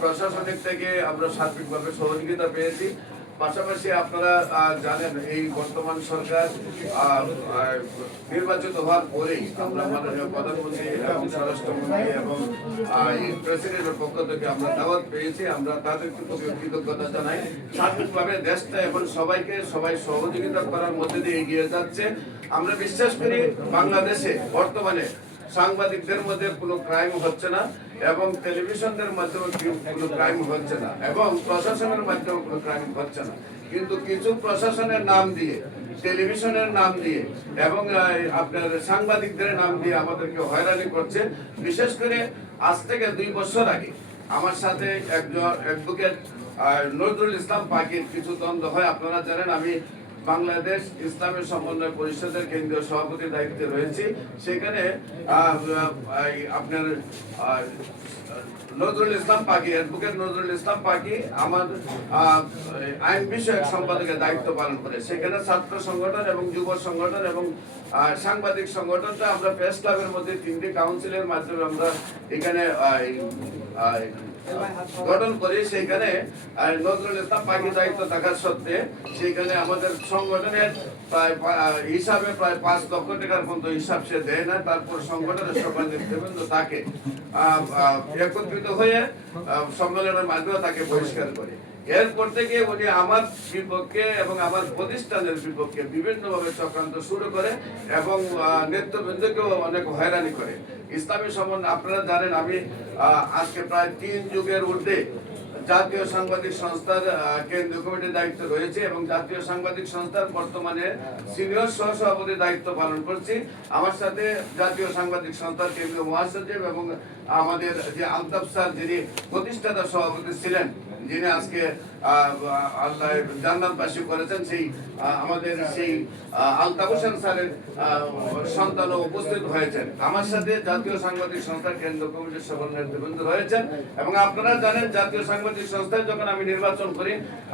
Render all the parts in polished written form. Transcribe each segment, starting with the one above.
প্রশাসনিক থেকে আমরা সার্বিকভাবে সহযোগিতা পেয়েছি। পাশাপাশি আপনারা জানেন এই বর্তমান সরকার নির্বাচিত হওয়ার পরেই আমরা মাননীয় প্রধানমন্ত্রী এবং স্বরাষ্ট্রমন্ত্রী এবং প্রেসিডেন্টের পক্ষ থেকে আমরা দাওয়াত পেয়েছি। আমরা তাদের প্রতি কৃতজ্ঞতা জানাই। সার্বিকভাবে দেশটা এখন সবাই সহযোগিতা করার মধ্যে দিয়ে এগিয়ে যাচ্ছে। আমরা বিশ্বাস করি বাংলাদেশে বর্তমানে সাংবাদিকদের মধ্যে কোনো ক্রাইম হচ্ছে না এবং টেলিভিশনের মাধ্যমে কোনো ক্রাইম হচ্ছে না এবং প্রশাসনের মাধ্যমে কোনো ক্রাইম হচ্ছে না। কিন্তু কিছু প্রশাসনের নাম দিয়ে, টেলিভিশনের নাম দিয়ে এবং আপনার সাংবাদিকদের নাম দিয়ে আমাদেরকে হয়রানি করছে। বিশেষ করে আজ থেকে 2 বছর আগে আমার সাথে একজন অ্যাডভোকেট নজরুল ইসলাম পাকির কিছু দ্বন্দ্ব হয়। আপনারা জানেন আমি বাংলাদেশ ইসলামী সমন্বয় পরিষদের কেন্দ্রীয় সভাপতির দায়িত্বে রয়েছি। সেখানে আপনার নজরুল ইসলাম পাকি, অ্যাডভোকেট নজরুল ইসলাম পাকি আমার আইন বিষয়ক সম্পাদকের দায়িত্ব পালন করে। সেখানে ছাত্র সংগঠন এবং যুব সংগঠন এবং সাংবাদিক সংগঠনটা আমরা প্রেস ক্লাবের মধ্যে 3টি কাউন্সিলের মাধ্যমে আমরা এখানে গঠন করি। সেইখানে নজরুল ইসলাম পাকি দায়িত্ব থাকার সত্ত্বে সেখানে আমাদের সংগঠনের হিসাবে প্রায় 5 লক্ষ টাকার মতো হিসাব সে দেয় না। তারপর সংগঠনের সকল নেতৃবৃন্দ তাকে একত্রিত হয়ে সম্মেলনের মাধ্যমে তাকে বহিষ্কার করে। এরপর থেকে উনি আমার বিপক্ষে এবং আমার প্রতিষ্ঠানের বিপক্ষে বিভিন্নভাবে চক্রান্ত শুরু করে এবং নেতৃবৃন্দকেও অনেক হয়রানি করে। ইসলামী সমন্বয় আপনারা জানেন আমি আজকে প্রায় 3 যুগের ঊর্ধ্বে জাতীয় সাংবাদিক সংস্থার কেন্দ্রীয় কমিটির দায়িত্ব রয়েছে এবং জাতীয় সাংবাদিক সংস্থার বর্তমানে সিনিয়র সহসভাপতির দায়িত্ব পালন করছি। আমার সাথে জাতীয় সাংবাদিক সংস্থার কেন্দ্রীয় মহাসচিব এবং আমাদের যে আলতাফ স্যার যিনি প্রতিষ্ঠাতা সভাপতি ছিলেন, যিনি আজকে আল্লাহ জান্নাতবাসী করেছেন, সেই আমাদের সেই আলতাফ হোসেন স্যারের সন্তানও উপস্থিত হয়েছেন। আমার সাথে জাতীয় সাংবাদিক সংস্থার কেন্দ্রীয় কমিটির সকল নেতৃবৃন্দ রয়েছেন এবং আপনারা জানেন জাতীয় সাংবাদিক সংস্থায় যখন আমি নির্বাচন করি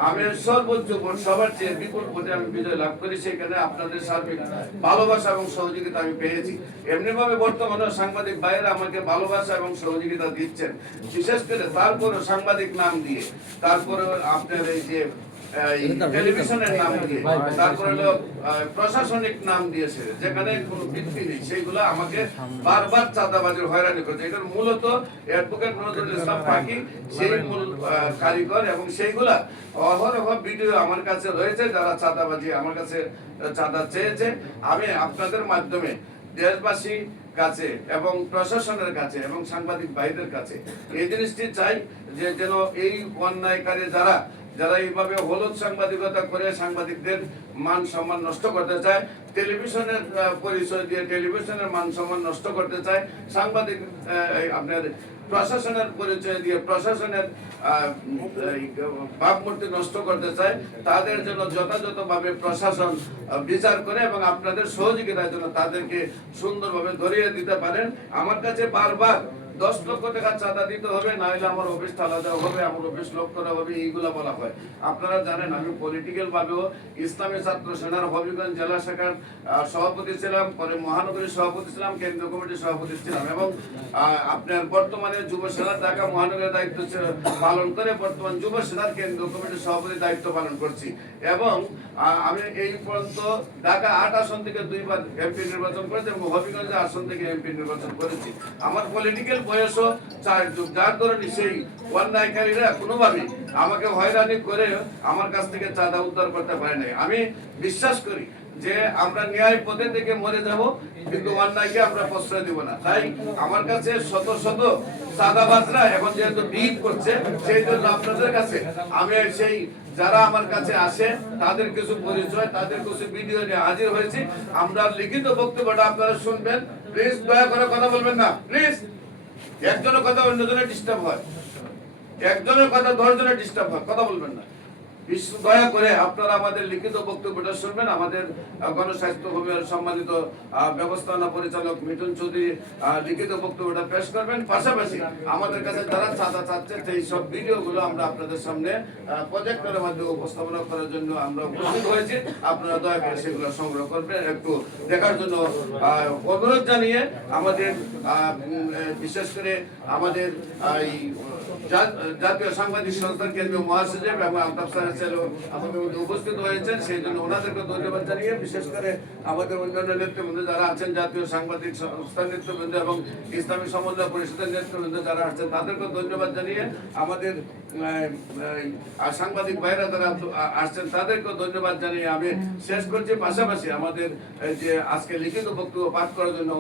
আমি সর্বোচ্চ ভোট সবার চেয়ে বিপুল ভোটে আমি বিজয় লাভ করি। সেখানে আপনাদের সার্বিক ভালোবাসা এবং সহযোগিতা আমি পেয়েছি। এমনিভাবে বর্তমানে সাংবাদিক ভাইয়েরা আমাকে ভালোবাসা এবং সহযোগিতা দিচ্ছেন। বিশেষ করে তারপরে সাংবাদিক নাম দিয়ে, তারপরে আপনার এই যে টেলিভিশনের নাম দিয়ে, তারপরে হলো প্রশাসনিক নাম দিয়েছে যেখানে কোনো ভিত্তি নেই, সেইগুলো আমাকে বারবার চাঁদাবাজির হয়রানি করছে। এটার মূলত অ্যাডভোকেট নজরুল ইসলাম পাকি সেই মূল কারিগর এবং সেইগুলা অহরহ ভিডিও আমার কাছে রয়েছে। যারা চাঁদাবাজি আমার কাছে চাঁদা চেয়েছে, আমি আপনাদের মাধ্যমে দেশবাসী কাছে এবং প্রশাসনের কাছে এবং সাংবাদিক ভাইদের কাছে এই জিনিসটি চাই যে যেন এই অন্যায়কারী যারা এইভাবে হলুদ সাংবাদিকতা করে সাংবাদিকদের মান সম্মান নষ্ট করতে চায়, টেলিভিশনের পরিচয় দিয়ে টেলিভিশনের মান সম্মান নষ্ট করতে চায়, সাংবাদিক আপনার প্রশাসনের পরিচয় দিয়ে প্রশাসনের ভাবমূর্তি নষ্ট করতে চায়, তাদের জন্য যথাযথভাবে প্রশাসন বিচার করে এবং আপনাদের সহযোগিতার জন্য তাদেরকে সুন্দরভাবে ধরিয়ে দিতে পারেন। আমার কাছে বারবার 10 লক্ষ টাকা চাঁদা দিতে হবে, নাহলে আমার অফিস তালা দেওয়া হবে, আমার অফিস লক করা হবে, এইগুলা বলা হয়। আপনারা জানেন আমি পলিটিক্যাল ভাবেও ইসলামী ছাত্র সেনার হবিগঞ্জ জেলা শাখার সভাপতি ছিলাম, পরে মহানগরীর সভাপতি ছিলাম, কেন্দ্রীয় কমিটির সভাপতি ছিলাম এবং আপনার বর্তমানে যুব সেনার ঢাকা মহানগরের দায়িত্ব পালন করে বর্তমান যুব সেনার কেন্দ্রীয় কমিটির সভাপতির দায়িত্ব পালন করছি এবং আমি এই পর্যন্ত ঢাকা 8 আসন থেকে 2 বার এমপি নির্বাচন করেছি এবং হবিগঞ্জ আসন থেকে এমপি নির্বাচন করেছি। আমার পলিটিক্যাল বয়সও 4 যুগ, যার ধরনের সেই অন্যায়কারীরা কোনোভাবে আমাকে হয়রানি করে আমার কাছ থেকে চাঁদা উদ্ধার করতে পারে নাই। আমি বিশ্বাস করি যে আমরা ন্যায় পথে থেকে মরে যাব, কিন্তু অন্যায়কে আমরা প্রশ্রয় দিব না। তাই আমার কাছে শত শত চাঁদাবাজরা এখন যেহেতু ডিপ করছে, সেই জন্য আপনাদের কাছে আমি সেই যারা আমার কাছে আসে তাদের কিছু পরিচয়, তাদের কিছু ভিডিও নিয়ে হাজির হয়েছি। আমরা লিখিত বক্তব্যটা আপনারা শুনবেন। প্লিজ দয়া করে কথা বলবেন না, প্লিজ। একজনের কথা অন্যজনের ডিস্টার্ব হয়, একজনের কথা 10 জনের ডিস্টার্ব হয়, কথা বলবেন না। দয়া করে আপনারা আমাদের লিখিত বক্তব্যটা শুনবেন। আমাদের গণস্বাস্থ্য কমিটির সম্মানিত ব্যবস্থাপনা পরিচালক মিঠুন চৌধুরী লিখিত বক্তব্যটা পেশ করবেন। পাশাপাশি আমাদের কাছে যারা চাঁদা চাচ্ছে সেই সব ভিডিওগুলো আমরা আপনাদের সামনে প্রজেক্টরের মাধ্যমে উপস্থাপনা করার জন্য আমরা উপস্থিত হয়েছি। আপনারা দয়া করে সেগুলো সংগ্রহ করবেন, একটু দেখার জন্য অনুরোধ জানিয়ে আমাদের বিশেষ করে আমাদের জাতীয় সাংবাদিক সংস্থার কেন্দ্রীয় মহাসচিব এবং আলতাফ সাহেব আমাদের মধ্যে উপস্থিত হয়েছেন, সেই জন্য ওনাদেরকে ধন্যবাদ জানিয়ে, বিশেষ করে আমাদের অন্যান্য নেতৃবৃন্দ যারা আছেন, জাতীয় সাংবাদিক সংস্থার নেতৃবৃন্দ এবং ইসলামী সমন্বয় পরিষদের নেতৃবৃন্দ যারা আছেন, তাদেরকে ধন্যবাদ জানিয়ে, আমাদের সাংবাদিক ভাইরা যারা আসছেন তাদেরকে ধন্যবাদ জানিয়ে আমি শেষ করছি। পাশাপাশি আমাদের যে আজকে লিখিত বক্তব্য পাঠ করার জন্য